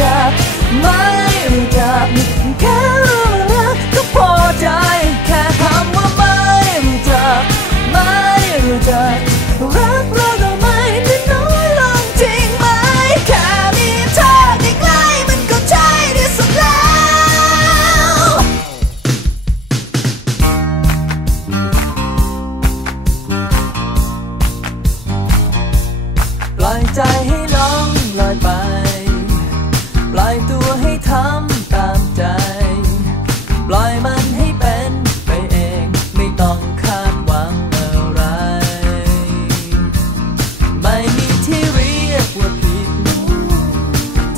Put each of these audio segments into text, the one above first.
จัมา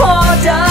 破绽。